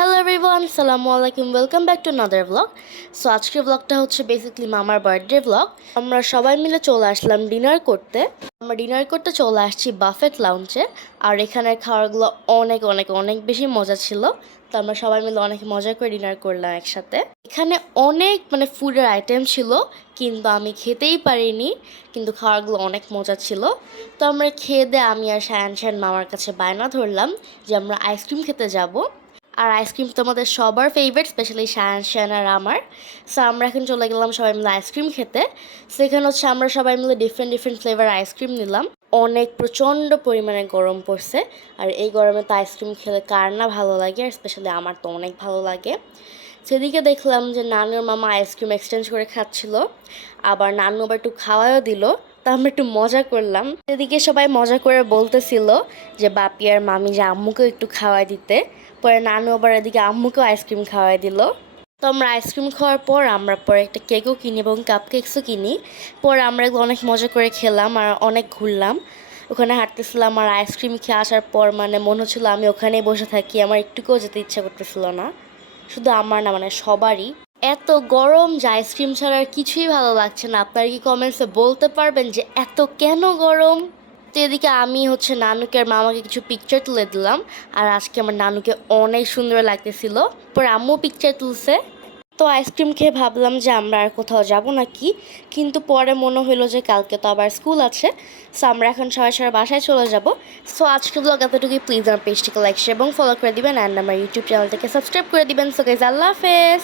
Hello everyone, আসসালামু আলাইকুম, welcome back to another blog. So আজকের ব্লগটা হচ্ছে বেসিক্যালি মামার বার্থডে ব্লগ। আমরা সবাই মিলে চলে আসলাম ডিনার করতে। আমরা ডিনার করতে চলে আসছি বাফেট লাউঞ্জে। আর এখানের খাবারগুলো অনেক অনেক অনেক বেশি মজা ছিল। তো আমরা সবাই মিলে অনেক মজা করে ডিনার করলাম একসাথে। এখানে অনেক ফুডের আইটেম ছিল, কিন্তু আমি খেতেই পারিনি, কিন্তু খাবারগুলো অনেক মজা ছিল। তো আমরা খেয়ে দিয়ে আমি আর শায়ান মামার কাছে বায়না ধরলাম যে আমরা আইসক্রিম খেতে যাব। আর আইসক্রিম তো আমাদের সবার ফেভারিট, স্পেশালি শায়ান আর আমার। সো আমরা এখন চলে গেলাম সবাই মিলে আইসক্রিম খেতে। সেখানে হচ্ছে আমরা সবাই মিলে ডিফারেন্ট ডিফারেন্ট ফ্লেভার আইসক্রিম নিলাম। অনেক প্রচণ্ড পরিমাণে গরম পড়ছে, আর এই গরমে তো আইসক্রিম খেলে কার না ভালো লাগে, আর স্পেশালি আমার তো অনেক ভালো লাগে। সেদিকে দেখলাম যে নানুর মামা আইসক্রিম এক্সচেঞ্জ করে খাচ্ছিল, আবার নানু আবার একটু খাওয়াও দিল। তা আমরা একটু মজা করলাম। সেদিকে সবাই মজা করে বলতেছিল যে বাপি আর মামি যে আম্মুকেও একটু খাওয়াই দিতে। পরে নানু আবার এদিকে আম্মুকেও আইসক্রিম খাওয়াই দিল। তো আমরা আইসক্রিম খাওয়ার পর আমরা পরে একটা কেকও কিনি এবং কাপ কেকসও কিনি। পরে আমরা এগুলো অনেক মজা করে খেলাম আর অনেক ঘুরলাম। ওখানে হাঁটতেছিলাম আর আইসক্রিম খেয়ে আসার পর মনে হচ্ছিলো আমি ওখানেই বসে থাকি, আমার একটুকুও যেতে ইচ্ছা করতেছিল না। শুধু আমার না, সবারই। এত গরম যে আইসক্রিম ছাড়া আর কিছুই ভালো লাগছে না। আপনারা কি কমেন্টসে বলতে পারবেন যে এত কেন গরম? তো এদিকে আমি হচ্ছে নানুকে আর মামাকে কিছু পিকচার তুলে দিলাম। আর আজকে আমার নানুকে অনেক সুন্দর লাগতেছিল। পরে আম্মু পিকচার তুলছে। তো আইসক্রিম খেয়ে ভাবলাম যে আমরা আর কোথাও যাব নাকি, কিন্তু পরে মনে হলো যে কালকে তো আবার স্কুল আছে। সো আমরা এখন সবাই সবাই বাসায় চলে যাব। সো আজকের ব্লগ এতটুকুই। প্লিজ আমার পেজটিকে লাইক শেয়ার এবং ফলো করে দিবেন, অ্যান্ড আমার ইউটিউব চ্যানেলটাকে সাবস্ক্রাইব করে দিবেন। সো গাইজ, আল্লাহ হাফেজ।